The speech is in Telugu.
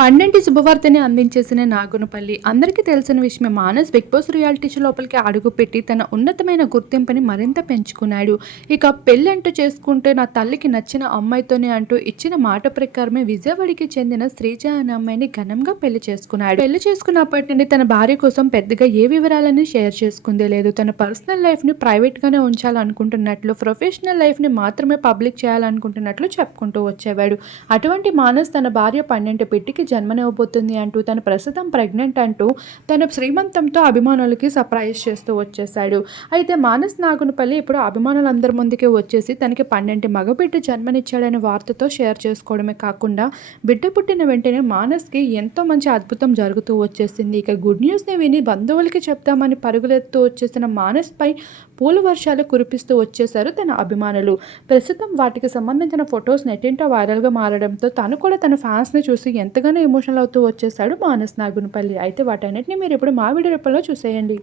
పన్నెంటి శుభవార్తని అందించేసిన నాగునపల్లి. అందరికీ తెలిసిన విషయమే Manas Bigg Boss reality show లోపలికి అడుగుపెట్టి తన ఉన్నతమైన గుర్తింపుని మరింత పెంచుకున్నాడు. ఇక పెళ్ళి అంటూ చేసుకుంటే నా తల్లికి నచ్చిన అమ్మాయితోనే అంటూ ఇచ్చిన మాట ప్రకారమే విజయవాడకి చెందిన శ్రీజ అనే అమ్మాయిని ఘనంగా పెళ్ళి చేసుకున్నాడు. పెళ్ళి చేసుకున్నప్పటి నుండి తన భార్య కోసం పెద్దగా ఏ వివరాలని షేర్ చేసుకుందే లేదు. తన పర్సనల్ లైఫ్ని ప్రైవేట్ గానే ఉంచాలనుకుంటున్నట్లు ప్రొఫెషనల్ లైఫ్ని మాత్రమే పబ్లిక్ చేయాలనుకుంటున్నట్లు చెప్పుకుంటూ వచ్చేవాడు. అటువంటి మానస్ తన భార్య పన్నెండు పెట్టికి జన్మనివ్వబోతుంది అంటూ తను ప్రస్తుతం ప్రెగ్నెంట్ అంటూ తన శ్రీమంతంతో అభిమానులకి సర్ప్రైజ్ చేస్తూ వచ్చేసాడు అయితే మానస్ నాగునపల్లి ఇప్పుడు అభిమానులందరి ముందుకి వచ్చేసి తనకి పన్నెండు మగబిడ్డ జన్మనిచ్చాడనే వార్తతో షేర్ చేసుకోవడమే కాకుండా బిడ్డ పుట్టిన వెంటనే మానస్కి ఎంతో మంచి అద్భుతం జరుగుతూ వచ్చేసింది. ఇక గుడ్ న్యూస్ని విని బంధువులకి చెప్తామని పరుగులెత్తూ వచ్చేసిన మానస్పై పూల వర్షాలు కురిపిస్తూ వచ్చేశారు తన అభిమానులు. ప్రస్తుతం వాటికి సంబంధించిన ఫొటోస్ నెట్టింట వైరల్గా మారడంతో తను కూడా తన ఫ్యాన్స్ని చూసి ఎంతగానో ఎమోషనల్ అవుతూ వచ్చేసాడు మానస్ నాగునపల్లి. అయితే వాటన్నిటిని మీరు ఇప్పుడు మా వీడియో రూపంలో చూసేయండి.